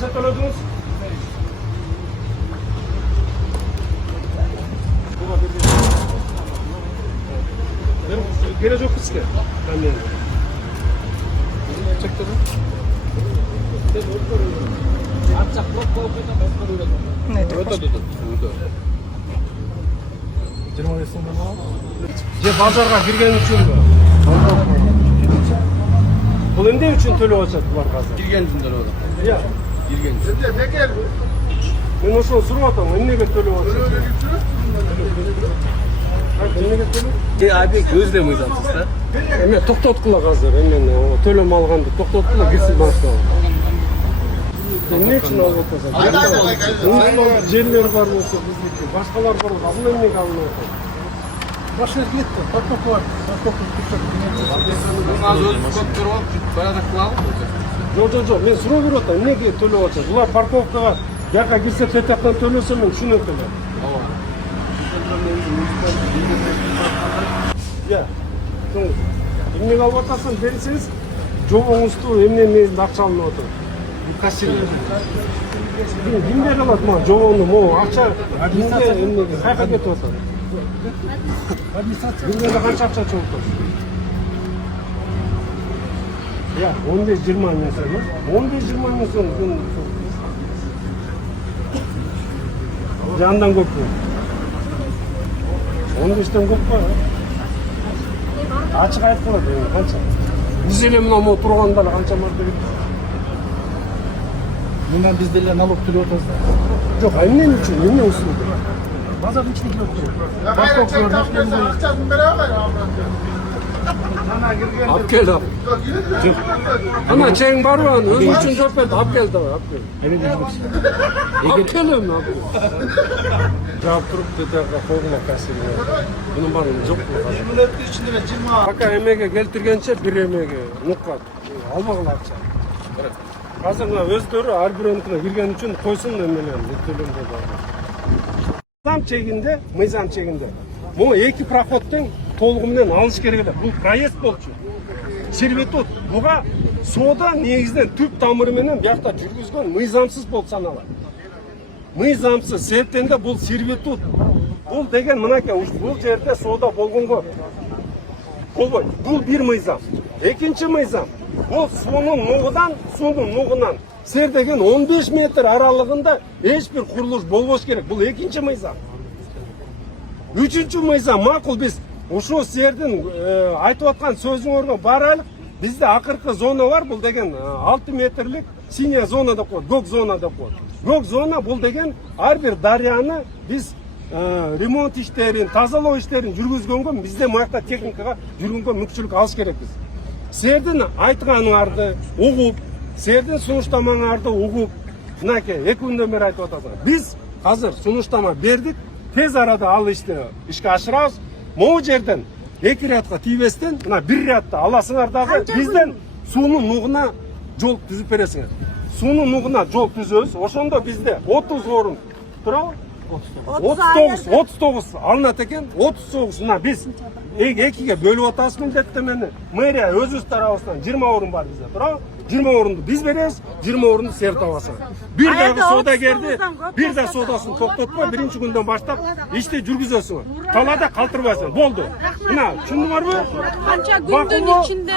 Qancha to'ladingiz? Gerek yok sizga. Qanday? Chektimi? Je bozorga kirgan uchunmi? Bul endi uchun to'lab olsa bular hozir. Kirgan uchun to'lab oldim. Ya, Kirgan uchun. men o'shani so'rayapman, nimaga to'lab olsa? Nimaga to'lab? Abi gözle mıydamsızlar? Эме токтоткула азыр, эмен төлөм алганды токтоткула кирсиз баштап. Эмне үчүн алып атасың? Жерлер бар болсо биздики, башкалар бар болсо, бул эмнеге алынып атат? Başka gitti. Parkok var. Parkok tutacak. Az özü kod kırıp bayağı kılalım mı? Жок, мен суроо берип атам, эмнеге төлөп атасың? Булар парковкага жака кирсе тетактан төлөсө мен түшүнөт элем. Я. Эмнеге алып атасың берсеңиз, жобоңузду эмне менен акча алынып атат. Kaçırıyor. Ким берип алат мага жобоңду, могу акча кимге эмнеге каяка кетип атат? Администрация. Günde kaç akça çoktu? Ya 15-20 bin sonu. 15-20 bin sonu. Candan koptu. 15'ten koptu. Açık ayttılar benim kança. Biz elimle ama oturganlar kança marka gitti. Bundan bizlerle налог төлеп отырсыз. Yok, emnin için, emnin usulü. Bazarın içine girip oturuyor. Alp geldi abi. Ama çayın var mı? Özü için sohbet, Alp geldi abi. Alp geldi abi. Cevap durup dediğinde kovma kasırıyor. Bunun var mı? Yok mu? Baka emeğe geltirgençe bir emeğe nukkat. Almağılar çay. Hazır mı? Özdörü Arbüren'kine girgen için koysun emeğen. Мыйзам чегинде, Бул эки проходтун толугу менен алыш керек эле. Бул проезд болчу. Сервитут. Буга соода негизинен түп тамыры менен биякта жүргүзгөн мыйзамсыз болуп саналат. Мыйзамсыз себептен бул сервитут. Бул деген мынакей бул жерде соода болгонго болбойт. Бул бир мыйзам. Экинчи мыйзам. Бул суунун нугунан сер деген 15 метр аралыгында эч бир курулуш болбош керек. Бул экинчи мыйзам. Үчүнчү мыйзам, макул биз ушул сиздердин айтып аткан сөзүңөргө барайлык. Бизде акыркы зона бар, бул деген 6 метрлик синяя зона деп коет, көк зона деп коет. Көк зона бул деген ар бир дарыяны биз ремонт иштерин, тазалоо иштерин жүргүзгөнгө бизде мыякта техникага жүргөнгө мүмкүнчүлүк алыш керекпиз. Сиздердин айтканыңарды угуп, сиздердин сунуштамаңарды угуп, мынакей 2 күндөн бери айтып атасыңар. Биз азыр сунуштама бердик. Tez arada al işe aşırağız. Moğu жерден 2 рядка тийбестен, мына 1 рядта аласыңар дагы бизден суунун нугуна жол түзүп бересиңер. Суунун нугуна жол түзөбүз. Ошондо бизде 30 орун турабы? 39 алынат экен. 39 мына биз экиге бөлүп атабыз милдеттемени. Мэрия өзүбүз тарабыбыздан 20 орун бар бизде, турабы? 20 орунду биз беребиз, 20 орунду сер табасың. Бир дагы соодагерди, бир да соодасын токтотпой, биринчи күндөн баштап ишти жүргүзөсүңөр. Талаада калтырбайсың. Болду. Мына, түшүндүңөрбү? Канча күндүн ичинде